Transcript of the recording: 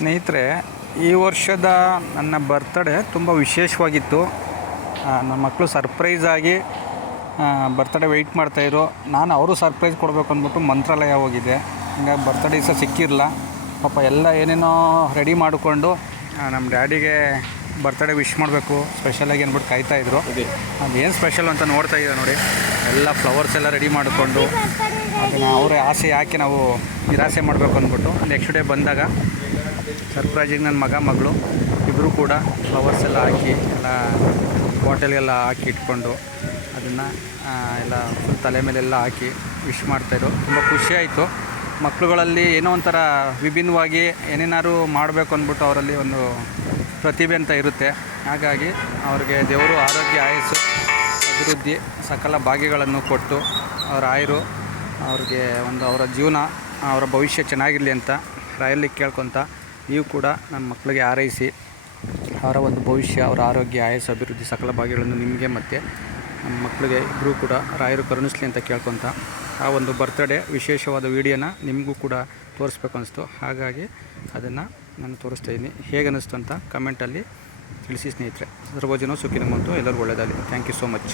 ಸ್ನೇಹಿತರೆ, ಈ ವರ್ಷದ ನನ್ನ ಬರ್ತ್ಡೇ ತುಂಬ ವಿಶೇಷವಾಗಿತ್ತು. ನನ್ನ ಮಕ್ಕಳು ಸರ್ಪ್ರೈಸ್ ಆಗಿ ಬರ್ತ್ಡೇ ವೆಯ್ಟ್ ಮಾಡ್ತಾಯಿದ್ರು. ನಾನು ಅವರು ಸರ್ಪ್ರೈಸ್ ಕೊಡಬೇಕು ಅಂದ್ಬಿಟ್ಟು ಮಂತ್ರಾಲಯ ಹೋಗಿದ್ದೆ. ಹಿಂಗಾಗಿ ಬರ್ತ್ಡೇ ದಿವಸ ಸಿಕ್ಕಿರಲಿಲ್ಲ. ಪಾಪ ಎಲ್ಲ ಏನೇನೋ ರೆಡಿ ಮಾಡಿಕೊಂಡು ನಮ್ಮ ಡ್ಯಾಡಿಗೆ ಬರ್ತ್ಡೇ ವಿಶ್ ಮಾಡಬೇಕು ಸ್ಪೆಷಲಾಗಿ ಅಂದ್ಬಿಟ್ಟು ಕಾಯ್ತಾಯಿದ್ರು. ಅದೇನು ಸ್ಪೆಷಲ್ ಅಂತ ನೋಡ್ತಾ ಇದ್ದೆ ನೋಡಿ. ಎಲ್ಲ ಫ್ಲವರ್ಸ್ ಎಲ್ಲ ರೆಡಿ ಮಾಡಿಕೊಂಡು ಅದನ್ನು ಅವರ ಆಸೆ ಯಾಕೆ ನಾವು ನಿರಾಸೆ ಮಾಡಬೇಕು ಅಂದ್ಬಿಟ್ಟು ನೆಕ್ಸ್ಟ್ ಡೇ ಬಂದಾಗ ಸರ್ಪ್ರೈಸಿಗೆ ನನ್ನ ಮಗಳು ಇಬ್ಬರು ಕೂಡ ಫ್ಲವರ್ಸ್ ಎಲ್ಲ ಹಾಕಿ ಎಲ್ಲ ಬಾಟಲ್ಗೆಲ್ಲ ಹಾಕಿ ಇಟ್ಕೊಂಡು ಅದನ್ನು ಎಲ್ಲ ಫುಲ್ ತಲೆ ಮೇಲೆಲ್ಲ ಹಾಕಿ ವಿಶ್ ಮಾಡ್ತಾಯಿದ್ರು. ತುಂಬ ಖುಷಿಯಾಯಿತು. ಮಕ್ಕಳುಗಳಲ್ಲಿ ಏನೋ ಒಂಥರ ವಿಭಿನ್ನವಾಗಿ ಏನೇನಾದ್ರು ಮಾಡಬೇಕು ಅಂದ್ಬಿಟ್ಟು ಅವರಲ್ಲಿ ಒಂದು ಪ್ರತಿಭೆ ಅಂತ ಇರುತ್ತೆ. ಹಾಗಾಗಿ ಅವ್ರಿಗೆ ದೇವರು ಆರೋಗ್ಯ, ಆಯಸ್ಸು, ಅಭಿವೃದ್ಧಿ, ಸಕಲ ಭಾಗ್ಯಗಳನ್ನು ಕೊಟ್ಟು ಅವರ ಅವ್ರಿಗೆ ಒಂದು ಅವರ ಜೀವನ, ಅವರ ಭವಿಷ್ಯ ಚೆನ್ನಾಗಿರಲಿ ಅಂತ ರಾಯಲ್ಲಿ ಕೇಳ್ಕೊತ ನೀವು ಕೂಡ ನಮ್ಮ ಮಕ್ಕಳಿಗೆ ಹಾರೈಸಿ ಅವರ ಒಂದು ಭವಿಷ್ಯ, ಅವರ ಆರೋಗ್ಯ, ಆಯಸ್ಸು, ಅಭಿವೃದ್ಧಿ, ಸಕಲ ಭಾಗ್ಯಗಳನ್ನು ನಿಮಗೆ ಮತ್ತು ನಮ್ಮ ಮಕ್ಕಳಿಗೆ ಇಬ್ಬರೂ ಕೂಡ ರಾಯರು ಕರುಣಿಸಲಿ ಅಂತ ಕೇಳ್ಕೊತ ಆ ಒಂದು ಬರ್ತ್ಡೇ ವಿಶೇಷವಾದ ವೀಡಿಯೋನ ನಿಮಗೂ ಕೂಡ ತೋರಿಸ್ಬೇಕು ಅನಿಸ್ತು. ಹಾಗಾಗಿ ಅದನ್ನು ನಾನು ತೋರಿಸ್ತಾಯಿದ್ದೀನಿ. ಹೇಗೆ ಅನ್ನಿಸ್ತು ಅಂತ ಕಮೆಂಟಲ್ಲಿ ತಿಳಿಸಿ ಸ್ನೇಹಿತರೆ. ಸರ್ವಜನ ಸುಖಿನೋ ಎಲ್ಲರಿಗೂ ಒಳ್ಳೆಯದಾಗಲಿ. Thank you so much.